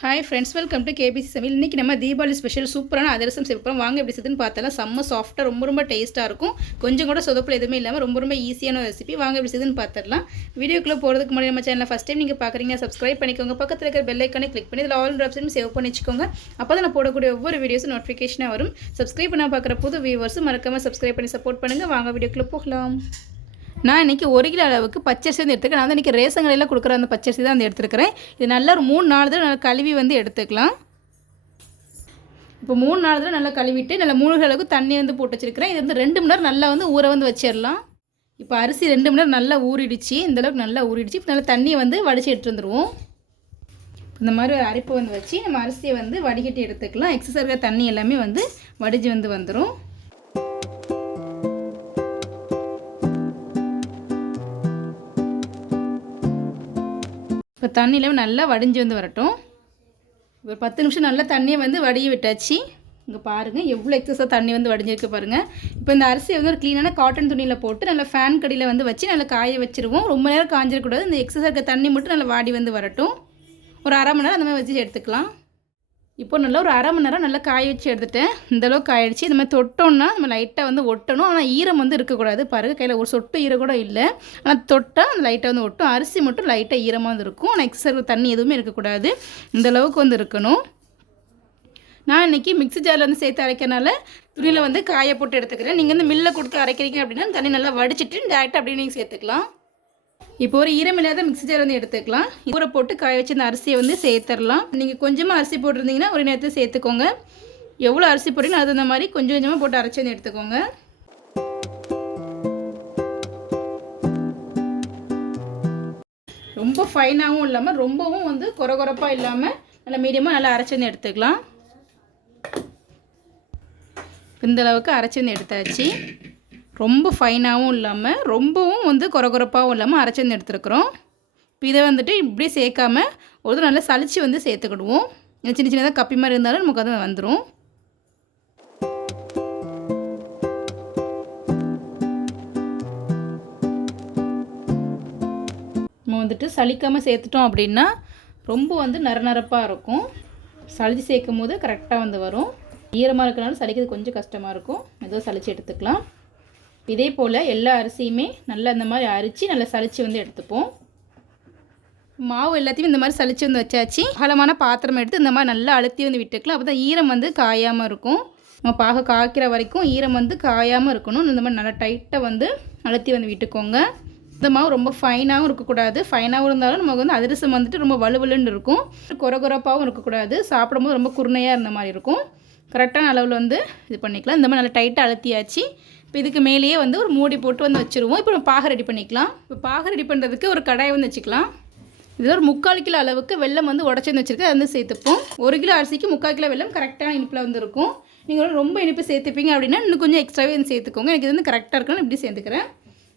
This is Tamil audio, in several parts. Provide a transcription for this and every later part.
Hi friends welcome to KBC சமையல் இன்றைக்கி நம்ம தீபாவளி ஸ்பெஷல் சூப்பரான அதிரசம் சேர்ப்போம் வாங்க எப்படி செய்துன்னு பார்த்தாலும் செம்ம சாஃப்ட்டாக ரொம்ப ரொம்ப டேஸ்ட்டாக இருக்கும். கொஞ்சம் கூட சொதப்பில் எதுவுமே இல்லாமல் ரொம்ப ரொம்ப ஈஸியான ரெசிபி வாங்க எப்படி செய்துன்னு பார்த்துடலாம். வீடியோக்குள்ளே போகிறதுக்கு முன்னாடி நம்ம சேனல் ஃபஸ்ட் டைம் நீங்கள் பார்க்குறீங்க சப்ஸ்கிரைப் பண்ணிக்கோங்க. பக்கத்தில் இருக்கிற பெல் ஐக்கானே கிளிக் பண்ணி இதில் ஆல் ஆப்ஷனும் சேவ் பண்ணி வச்சுக்கோங்க. அப்போ தான் நான் போடக்கூடிய ஒவ்வொரு வீடியோஸும் நோட்டிஃபிகேஷனாக வரும். சப்ஸ்கிரைப் பண்ண பார்க்குற புது வியூவர்ஸும் மறக்காமல் சப்ஸ்கிரைப் பண்ணி சப்போர்ட் பண்ணுங்கள் வாங்க வீடியோக்குள்ளே போகலாம். நான் இன்றைக்கி ஒரு கிலோ அளவுக்கு பச்சரிசி வந்து எடுத்துக்கிறேன். நான் வந்து இன்றைக்கி ரேஷன் கடையில் கொடுக்குற அந்த பச்சரிசி தான் வந்து எடுத்துருக்கிறேன். இது நல்லா ஒரு மூணு நாலு தடவை நல்லா கழுவி வந்து எடுத்துக்கலாம். இப்போ மூணு நாலு தடவை நல்லா கழுவிட்டு நல்லா மூணு அளவுக்கு தண்ணி வந்து போட்டு வச்சுருக்கிறேன். இது வந்து ரெண்டு மணி நேரம் நல்லா வந்து ஊற வந்து வச்சிடலாம். இப்போ அரிசி ரெண்டு மணி நேரம் நல்லா ஊறிடுச்சு. இந்த அளவுக்கு நல்லா ஊறிடுச்சு. இப்போ நல்லா தண்ணியை வந்து வடித்து எடுத்து வந்துடுவோம் இந்த மாதிரி ஒரு வந்து வச்சு நம்ம அரிசியை வந்து வடிகட்டி எடுத்துக்கலாம். எக்ஸசைஸ் இருக்கிற தண்ணி எல்லாமே வந்து வடிஞ்சு வந்து வந்துடும் இப்போ தண்ணியில் நல்லா வடிஞ்சு வந்து வரட்டும். ஒரு பத்து நிமிஷம் நல்லா தண்ணியை வந்து வடிய விட்டாச்சு. இங்கே பாருங்கள் எவ்வளோ எக்ஸஸாக தண்ணி வந்து வடிஞ்சிருக்கு பாருங்கள் இப்போ இந்த அரிசியை வந்து ஒரு க்ளீனான காட்டன் துணியில் போட்டு நல்லா ஃபேன் கடியில் வந்து வச்சு நல்லா காய வச்சுருவோம். ரொம்ப நேரம் காஞ்சிடக்கூடாது. இந்த எக்ஸஸாக இருக்க தண்ணி மட்டும் நல்லா வாடி வந்து வரட்டும். ஒரு அரை மணி நேரம் அந்த மாதிரி வச்சு எடுத்துக்கலாம். இப்போ நல்லா ஒரு அரை மணி நேரம் நல்லா காய வச்சு எடுத்துட்டேன் இந்தளவுக்கு காயிடுச்சு இந்த மாதிரி தொட்டோம்னா நம்ம லைட்டாக வந்து ஒட்டணும். ஆனால் ஈரம் வந்து இருக்கக்கூடாது பாருங்க. கையில் ஒரு சொட்டு ஈரம் கூட இல்லை. ஆனால் தொட்டால் அந்த லைட்டாக வந்து ஒட்டும். அரிசி மட்டும் லைட்டாக ஈரமாக வந்து இருக்கும். ஆனால் எக்ஸ்ட்ரா தண்ணி எதுவுமே இருக்கக்கூடாது. இந்த அளவுக்கு வந்து இருக்கணும். நான் இன்றைக்கி மிக்ஸி ஜாரில் வந்து சேர்த்து அரைக்கிறனால துணியில் வந்து காய போட்டு எடுத்துக்கிறேன். நீங்கள் வந்து மில்லில் கொடுத்து அரைக்கிறீங்க அப்படின்னா தண்ணி நல்லா வடிச்சிட்டு டேரெக்டாக அப்படியே நீங்கள் சேர்த்துக்கலாம். இப்போ ஒரு ஈரமில்லாத மிக்சி ஜார் வந்து எடுத்துக்கலாம். ஊற போட்டு காய வச்சு இந்த அரிசியை வந்து சேர்த்துடலாம். நீங்கள் கொஞ்சமாக அரிசி போட்டிருந்தீங்கன்னா ஒரு நேரத்தில் சேர்த்துக்கோங்க. எவ்வளோ அரிசி போடுறீங்களோ அது அந்த மாதிரி கொஞ்சம் கொஞ்சமாக போட்டு அரைச்சி வந்து எடுத்துக்கோங்க. ரொம்ப ஃபைனாகவும் இல்லாமல் ரொம்பவும் வந்து குறகுறப்பாக இல்லாமல் நல்லா மீடியமாக நல்லா அரைச்சி வந்து எடுத்துக்கலாம். இந்த அளவுக்கு அரைச்சி வந்து எடுத்தாச்சு. ரொம்ப ஃபைனாகவும் இல்லாமல் ரொம்பவும் வந்து குறகுறப்பாகவும் இல்லாமல் அரைச்சி வந்து எடுத்துருக்குறோம். இப்போ இதை வந்துட்டு இப்படியே சேர்க்காம ஒரு நல்லா சளிச்சு வந்து சேர்த்துக்கிடுவோம். சின்ன சின்னதாக கப்பி மாதிரி இருந்தாலும் நமக்கு அது வந்துடும் நம்ம வந்துட்டு சளிக்காமல் சேர்த்துட்டோம் அப்படின்னா ரொம்ப வந்து நரநரப்பாக இருக்கும். சளிச்சு சேர்க்கும் போது கரெக்டாக வந்து வரும். ஈரமாக இருக்கனால சளிக்கிறது கொஞ்சம் கஷ்டமாக இருக்கும். ஏதோ சளிச்சு எடுத்துக்கலாம். இதே போல் எல்லா அரிசியுமே நல்லா இந்த மாதிரி அரித்து நல்லா சளிச்சு வந்து எடுத்துப்போம். மாவு எல்லாத்தையும் இந்த மாதிரி சளிச்சு வந்து வச்சாச்சு. அகலமான பாத்திரம் எடுத்து இந்த மாதிரி நல்லா அழுத்தி வந்து விட்டுக்கலாம். அப்போ தான் ஈரம் வந்து காயாமல் இருக்கும். நம்ம பாக காய்க்கிற வரைக்கும் ஈரம் வந்து காயாமல் இருக்கணும். இந்த மாதிரி நல்லா டைட்டாக வந்து அழுத்தி வந்து விட்டுக்கோங்க. இந்த மாவு ரொம்ப ஃபைனாகவும் இருக்கக்கூடாது. ஃபைனாகவும் இருந்தாலும் நமக்கு வந்து அதிரசம் வந்துட்டு ரொம்ப வலுவலுன்னு இருக்கும். குறகுறப்பாகவும் இருக்கக்கூடாது. சாப்பிடும்போது ரொம்ப குருணையாக இருந்த மாதிரி இருக்கும். கரெக்டான அளவில் வந்து இது பண்ணிக்கலாம். இந்த மாதிரி நல்லா டைட்டாக அழுத்தியாச்சு. இப்போ இதுக்கு மேலேயே வந்து ஒரு மூடி போட்டு வந்து வச்சுருவோம். இப்போ நம்ம பாக ரெடி பண்ணிக்கலாம். இப்போ பாக ரெடி பண்ணுறதுக்கு ஒரு கடாயை வந்து வச்சுக்கலாம். இதில் ஒரு முக்கால் கிலோ அளவுக்கு வெள்ளம் வந்து உடச்சி வந்து வச்சுருக்கு அது வந்து சேர்த்துப்போம். ஒரு கிலோ அரிசிக்கு முக்கால் கிலோ வெள்ளம் கரெக்டான இனிப்பில் வந்து இருக்கும். நீங்கள் வந்து ரொம்ப இனிப்பு சேர்த்துப்பீங்க அப்படின்னா இன்னும் கொஞ்சம் எக்ஸ்ட்ராவே வந்து சேர்த்துக்கோங்க. எனக்கு இது வந்து கரெக்டாக இருக்கணும். இப்படி சேர்த்துக்கிறேன்.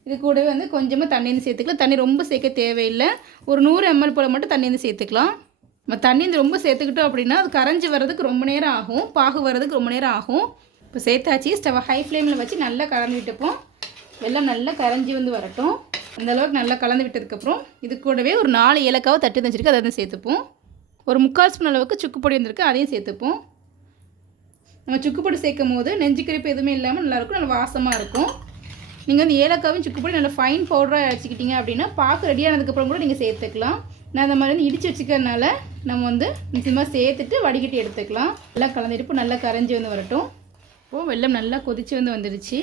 இது கூடவே வந்து கொஞ்சமாக தண்ணி வந்து சேர்த்துக்கலாம். தண்ணி ரொம்ப சேர்க்க தேவையில்லை. ஒரு நூறு எம்எல் போல் மட்டும் தண்ணி வந்து சேர்த்துக்கலாம். நம்ம தண்ணி வந்து ரொம்ப சேர்த்துக்கிட்டோம் அப்படின்னா அது கரைஞ்சி வர்றதுக்கு ரொம்ப நேரம் ஆகும். பாகு வர்றதுக்கு ரொம்ப நேரம் ஆகும். இப்போ சேர்த்தாச்சு. ஸ்டவ் ஹை ஃப்ளேமில் வச்சு நல்லா கலந்து விட்டுப்போம். வெள்ளம் நல்லா கரைஞ்சி வந்து வரட்டும். அந்தளவுக்கு நல்லா கலந்து விட்டதுக்கப்புறம் இது கூடவே ஒரு நாலு ஏலக்காவை தட்டி தஞ்சிருக்கு அதை வந்து சேர்த்துப்போம். ஒரு முக்கால் ஸ்பூன் அளவுக்கு சுக்கு பொடி வந்திருக்கு. அதையும் சேர்த்துப்போம். நம்ம சுக்கு பொடி சேர்க்கும் போது நெஞ்சு எதுவுமே இல்லாமல் நல்லாயிருக்கும் நல்லா வாசமாக இருக்கும். நீங்கள் வந்து ஏலக்காவும் சுக்கு பொடி நல்லா ஃபைன் பவுடராக அடிச்சிக்கிட்டீங்க அப்படின்னா பார்க்க ரெடியானதுக்கப்புறம் கூட நீங்கள் சேர்த்துக்கலாம். நான் அந்த மாதிரி வந்து இடித்து வச்சுக்கிறதுனால நம்ம வந்து நிச்சயமாக சேர்த்துட்டு வடிகட்டி எடுத்துக்கலாம். நல்லா கலந்துட்டு நல்லா கரைஞ்சி வந்து வரட்டும். இப்போது வெள்ளம் நல்லா கொதித்து வந்து வந்துடுச்சு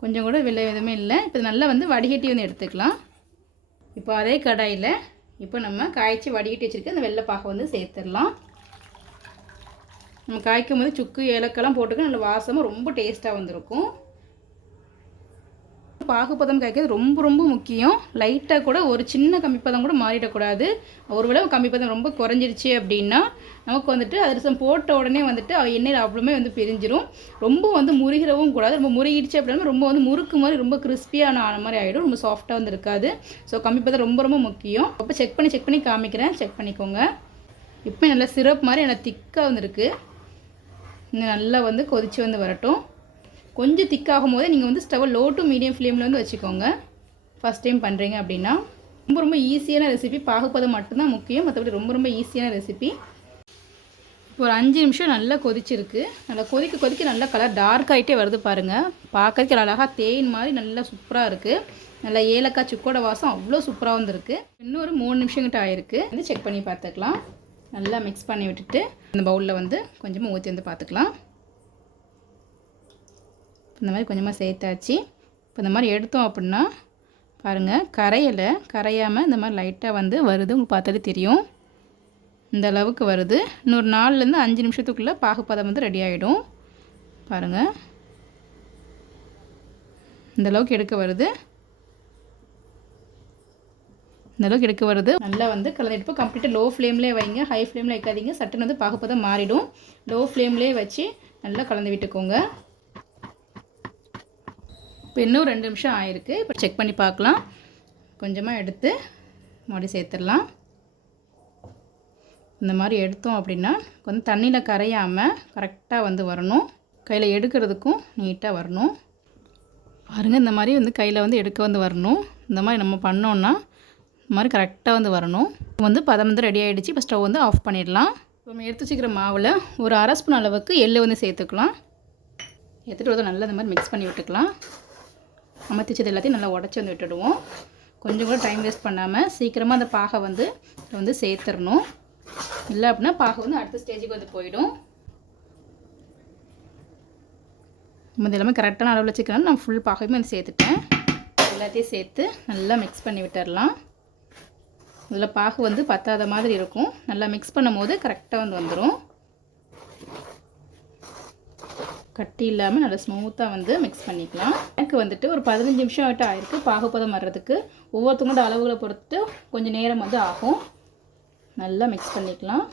கொஞ்சம் கூட வெள்ளை எதுவுமே இல்லை. இப்போ நல்லா வந்து வடிகட்டி வந்து எடுத்துக்கலாம். இப்போ அதே கடாயில் இப்போ நம்ம காய்ச்சி வடிகட்டி வச்சுருக்க அந்த வெள்ளைப்பாகை வந்து சேர்த்துடலாம். நம்ம காய்க்கும் போது சுக்கு ஏலக்கெல்லாம் போட்டுக்க நல்ல வாசமாக ரொம்ப டேஸ்ட்டாக வந்திருக்கும். பாகுபதம் காய்க்கிறது ரொம்ப ரொம்ப முக்கியம். லைட்டாக கூட ஒரு சின்ன கம்மிப்பதம் கூட மாறிடக்கூடாது. ஒரு வேளை கம்மிப்பதம் ரொம்ப குறைஞ்சிருச்சு அப்படின்னா நமக்கு வந்துட்டு அதிரசம் போட்ட உடனே வந்துட்டு எண்ணெயில் அவ்வளோமே வந்து பிரிஞ்சிரும். ரொம்ப வந்து முருகிறவும் கூடாது. ரொம்ப முருகிடுச்சு அப்படின்னா ரொம்ப வந்து முறுக்கு மாதிரி ரொம்ப கிறிஸ்பியான ஆன மாதிரி ஆகிடும் ரொம்ப சாஃப்டாக வந்து இருக்காது. ஸோ கம்மிப்பதம் ரொம்ப ரொம்ப முக்கியம். அப்போ செக் பண்ணி செக் பண்ணி காமிக்கிறேன். செக் பண்ணிக்கோங்க. இப்போ நல்லா சிரப் மாதிரி நல்லா திக்காக வந்துருக்கு இன்னும் நல்லா வந்து கொதித்து வந்து வரட்டும். கொஞ்சம் திக்காகும் போது நீங்கள் வந்து ஸ்டவ் லோ டு மீடியம் ஃப்ளேமில் வந்து வச்சுக்கோங்க. ஃபஸ்ட் டைம் பண்ணுறீங்க அப்படின்னா ரொம்ப ரொம்ப ஈஸியான ரெசிபி பாகுப்பதம் மட்டும்தான் முக்கியம். மற்றபடி ரொம்ப ரொம்ப ஈஸியான ரெசிபி ஒரு அஞ்சு நிமிஷம் நல்லா கொதிச்சிருக்கு. நல்லா கொதிக்க கொதிக்க நல்லா கலர் டார்க் ஆகிட்டே வருது பாருங்கள் பார்க்கறதுக்கு அழகாக தேன் மாதிரி நல்லா சூப்பராக இருக்குது நல்லா ஏலக்காய் சுக்கோட வாசம் அவ்வளோ சூப்பராக வந்துருக்கு. இன்னொரு மூணு நிமிஷம் கிட்ட ஆயிருக்கு. வந்து செக் பண்ணி பார்த்துக்கலாம். நல்லா மிக்ஸ் பண்ணி விட்டுட்டு இந்த பவுலில் வந்து கொஞ்சமாக ஊற்றி வந்து பார்த்துக்கலாம். இந்த மாதிரி கொஞ்சமாக சேர்த்தாச்சு. இப்போ இந்த மாதிரி எடுத்தோம் அப்படின்னா பாருங்கள் கரையலை கரையாமல் இந்த மாதிரி லைட்டாக வந்து வருது. உங்களுக்கு பார்த்தாலே தெரியும். இந்த அளவுக்கு வருது. இன்னொரு நாலுலேருந்து அஞ்சு நிமிஷத்துக்குள்ளே பாகுப்பதம் வந்து ரெடி ஆகிடும் பாருங்கள் இந்த அளவுக்கு எடுக்க வருது. இந்த அளவுக்கு எடுக்க வருது. நல்லா வந்து கலந்துட்டு கம்ப்ளீட்டாக லோ ஃப்ளேம்லேயே வைங்க. ஹை ஃப்ளேமில் வைக்காதீங்க. சட்டுன்னு வந்து பாகுப்பதம் மாறிடும். லோ ஃப்ளேம்லேயே வச்சு நல்லா கலந்து விட்டுக்கோங்க. இப்போ இன்னும் ரெண்டு நிமிஷம் ஆயிருக்கு. இப்போ செக் பண்ணி பார்க்கலாம். கொஞ்சமாக எடுத்து மறுபடி சேர்த்துடலாம். இந்த மாதிரி எடுத்தோம் அப்படின்னா கொஞ்சம் தண்ணியில் கரையாமல் கரெக்டாக வந்து வரணும். கையில் எடுக்கிறதுக்கும் நீட்டாக வரணும். பாருங்கள் இந்த மாதிரி வந்து கையில் வந்து எடுக்க வந்து வரணும். இந்த மாதிரி நம்ம பண்ணோன்னா இந்த மாதிரி கரெக்டாக வந்து வரணும். இப்போ வந்து பதம் வந்து ரெடி ஆகிடுச்சு இப்போ ஸ்டவ் வந்து ஆஃப் பண்ணிடலாம். இப்போ நம்ம எடுத்து வச்சுக்கிற மாவில் ஒரு அரை ஸ்பூன் அளவுக்கு எள்ளு வந்து சேர்த்துக்கலாம். எடுத்துகிட்டு வந்து நல்லா இந்த மாதிரி மிக்ஸ் பண்ணி விட்டுக்கலாம். அமர்த்திச்சது எல்லாத்தையும் நல்லா உடச்சி வந்து விட்டுடுவோம். கொஞ்சம் கூட டைம் வேஸ்ட் பண்ணாமல் சீக்கிரமாக அந்த பாகை வந்து வந்து சேர்த்துடணும். இல்லை அப்படின்னா பாகை வந்து அடுத்த ஸ்டேஜுக்கு வந்து போயிடும். நம்ம எல்லாமே கரெக்டான அளவில் வச்சுக்கலாம் நான் ஃபுல் பாகையுமே வந்து சேர்த்துட்டேன். எல்லாத்தையும் சேர்த்து நல்லா மிக்ஸ் பண்ணி விட்டுடலாம். இதில் பாகு வந்து பத்தாத மாதிரி இருக்கும். நல்லா மிக்ஸ் பண்ணும் போது கரெக்டாக வந்து வந்துடும் கட்டி இல்லாமல் நல்லா ஸ்மூத்தாக வந்து மிக்ஸ் பண்ணிக்கலாம். எனக்கு வந்துட்டு ஒரு பதினஞ்சு நிமிஷம் ஆகிட்டு ஆயிருக்கு. பாகுபதம் வர்றதுக்கு. ஒவ்வொருத்தவங்களோட அளவுகளை பொறுத்து கொஞ்சம் நேரம் வந்து ஆகும். நல்லா மிக்ஸ் பண்ணிக்கலாம்.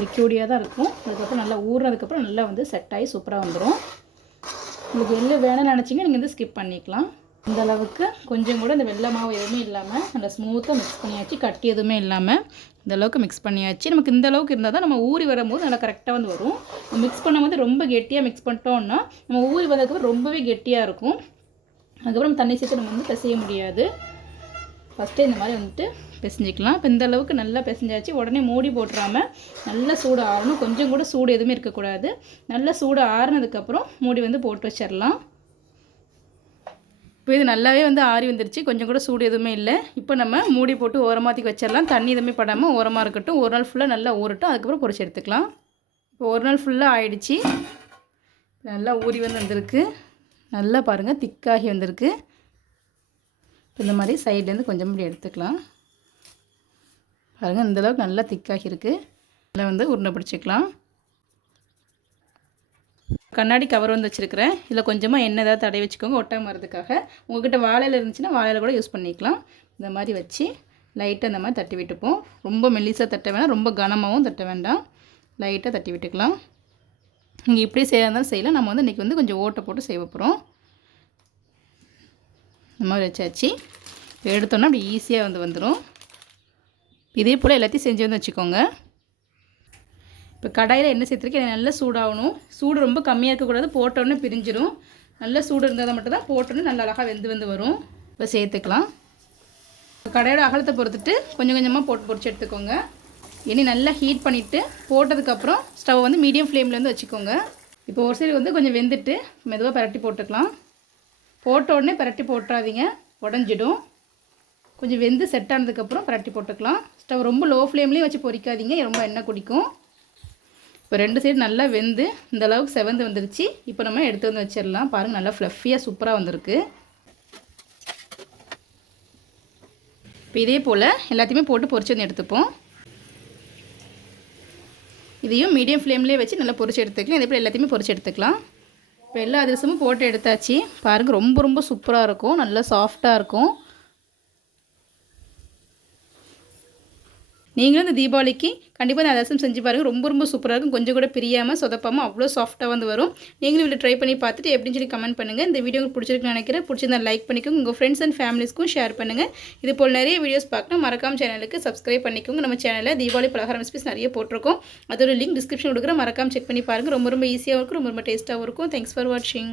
லிக்யூடியாக தான் இருக்கும். அதுக்கப்புறம் நல்லா ஊறுனதுக்கப்புறம் நல்லா வந்து செட் ஆகி சூப்பராக வந்துடும் உங்களுக்கு எள்ளு வேணும்னு நினச்சிங்க நீங்கள் வந்து ஸ்கிப் பண்ணிக்கலாம். இந்த அளவுக்கு கொஞ்சம் கூட இந்த வெள்ளை மாவு எதுவுமே இல்லாமல் நல்லா ஸ்மூத்தாக மிக்ஸ் பண்ணியாச்சு கட்டி எதுவுமே இல்லாமல் இந்த அளவுக்கு மிக்ஸ் பண்ணியாச்சு. நமக்கு இந்த அளவுக்கு இருந்தால் தான் நம்ம ஊறி வரும்போது நல்லா கரெக்டாக வந்து வரும். மிக்ஸ் பண்ணும்போது ரொம்ப கெட்டியாக மிக்ஸ் பண்ணிட்டோம்னா நம்ம ஊறி வந்ததுக்கப்புறம் ரொம்பவே கெட்டியாக இருக்கும். அதுக்கப்புறம் தண்ணி சேர்த்து நம்ம வந்து பிசைய முடியாது. ஃபஸ்ட்டே இந்த மாதிரி வந்துட்டு பிசைஞ்சிக்கலாம். இப்போ இந்த அளவுக்கு நல்லா பிசைஞ்சாச்சு. உடனே மூடி போட்டுறாமல் நல்லா சூடு ஆறணும். கொஞ்சம் கூட சூடு எதுவுமே இருக்கக்கூடாது. நல்லா சூடு ஆறுனதுக்கப்புறம் மூடி வந்து போட்டு வச்சிடலாம். இப்போ இது நல்லாவே வந்து ஆறி வந்துருச்சு. கொஞ்சம் கூட சூடு எதுவுமே இல்லை. இப்போ நம்ம மூடி போட்டு ஓரமாற்றி வச்சிடலாம். தண்ணி எதுவுமே படாமல் ஓரமாக இருக்கட்டும். ஒரு நாள் ஃபுல்லாக நல்லா ஊறட்டும். அதுக்கப்புறம் பொறிச்சு எடுத்துக்கலாம். இப்போ ஒரு நாள் ஃபுல்லாக ஆயிடுச்சு. நல்லா ஊறி வந்து வந்திருக்கு. நல்லா பாருங்கள் திக்காகி வந்திருக்கு. இந்த மாதிரி சைட்லேருந்து கொஞ்சம் இப்படி எடுத்துக்கலாம். பாருங்கள் இந்தளவுக்கு நல்லா திக்காகி இருக்குது நல்லா வந்து உருண்டை பிடிச்சிக்கலாம். கண்ணாடி கவர் வந்து வச்சுருக்கிறேன். இதில் கொஞ்சமாக எண்ணெய் ஏதாவது தடவி வச்சுக்கோங்க ஒட்டாமல் வரதுக்காக உங்கள்கிட்ட வாழையில் இருந்துச்சுன்னா வாழையில் கூட யூஸ் பண்ணிக்கலாம். இந்த மாதிரி வச்சு லைட்டாக இந்த மாதிரி தட்டி விட்டுப்போம். ரொம்ப மெல்லிசாக தட்ட வேணாம் ரொம்ப கனமாகவும் தட்ட வேண்டாம். லைட்டாக தட்டி விட்டுக்கலாம். நீங்கள் இப்படி செய்யறதாலும் செய்யலாம். நம்ம வந்து இன்றைக்கி வந்து கொஞ்சம் ஓட்டை போட்டு செய்ய போகிறோம் இந்த மாதிரி வச்சாச்சு. எடுத்தோன்னா அப்படி ஈஸியாக வந்து வந்துடும் இதே போல் எல்லாத்தையும் செஞ்சு வந்து வச்சுக்கோங்க. இப்போ கடாயில் எண்ணெய் சேர்த்துருக்கேன் நல்லா சூடாகணும். சூடு ரொம்ப கம்மியாக இருக்கக்கூடாது போட்டோன்னே பிரிஞ்சிடும் நல்லா சூடு இருந்தால் மட்டும் தான் போட்டோன்னே நல்லா அழகாக வெந்து வந்து வரும். இப்போ சேர்த்துக்கலாம். கடையோட அகலத்தை பொறுத்துட்டு கொஞ்சம் கொஞ்சமாக போட்டு பொறிச்சு எடுத்துக்கோங்க. இனி நல்லா ஹீட் பண்ணிவிட்டு போட்டதுக்கப்புறம் ஸ்டவ் வந்து மீடியம் ஃப்ளேமில் வந்து வச்சுக்கோங்க. இப்போ ஒரு சைடு வந்து கொஞ்சம் வெந்துட்டு மெதுவாக பரட்டி போட்டுக்கலாம். போட்ட உடனே பரட்டி போட்டுறாதீங்க உடஞ்சிடும். கொஞ்சம் வெந்து செட் ஆனதுக்கப்புறம் பரட்டி போட்டுக்கலாம். ஸ்டவ் ரொம்ப லோ ஃப்ளேம்லேயும் வச்சு பொறிக்காதீங்க ரொம்ப எண்ணெய் குடிக்கும். இப்போ ரெண்டு சைடு நல்லா வெந்து இந்த அளவுக்கு செவந்து வந்துருச்சு. இப்போ நம்ம எடுத்து வந்து வச்சிடலாம். பாருங்கள் நல்லா ஃப்ளஃபியாக சூப்பராக வந்திருக்கு. இப்போ இதே போல் எல்லாத்தையுமே போட்டு பொறிச்சு வந்து எடுத்துப்போம். இதையும் மீடியம் ஃப்ளேம்லேயே வச்சு நல்லா பொரிச்சு எடுத்துக்கலாம். இதே போல் எல்லாத்தையுமே பொறிச்சு எடுத்துக்கலாம். இப்போ எல்லா அதிரசமும் போட்டு எடுத்தாச்சு. பாருங்கள் ரொம்ப ரொம்ப சூப்பராக இருக்கும். நல்லா சாஃப்டாக இருக்கும். நீங்களும் இந்த தீபாவளிக்கு கண்டிப்பாக இந்த அதிரசம் செஞ்சு பாருங்கள் ரொம்ப ரொம்ப சூப்பராக இருக்கும். கொஞ்சம் கூட பிரியாமல் சொதப்பாமல் அவ்வளோ சாஃப்ட்டாக வந்து வரும். நீங்களும் இதில் ட்ரை பண்ணி பார்த்துட்டு எப்படின்னு சொல்லி கமெண்ட் பண்ணுங்கள் இந்த வீடியோ பிடிச்சிருக்குன்னு நினைக்கிறேன். பிடிச்சிருந்தா லைக் பண்ணிக்கோங்க. உங்கள் ஃப்ரெண்ட்ஸ் அண்ட் ஃபேமிலிஸ்க்கும் ஷேர் பண்ணுங்கள் இது போல் நிறைய வீடியோஸ் பார்க்கணும். மறக்காம சேனலுக்கு சப்ஸ்கிரைப் பண்ணிக்கோங்க. நம்ம சேனலில் தீபாவளி பலகாரம் ரெசிபிஸ் நிறைய போட்டிருக்கோம். அதோட லிங்க் டிஸ்கிரிப்ஷன் கொடுக்குற மறக்காம செக் பண்ணி பாருங்கள் ரொம்ப ரொம்ப ஈஸியாக இருக்கும். ரொம்ப ரொம்ப டேஸ்ட்டாகவும் இருக்கும். தேங்க்ஸ் ஃபார் வாட்சிங்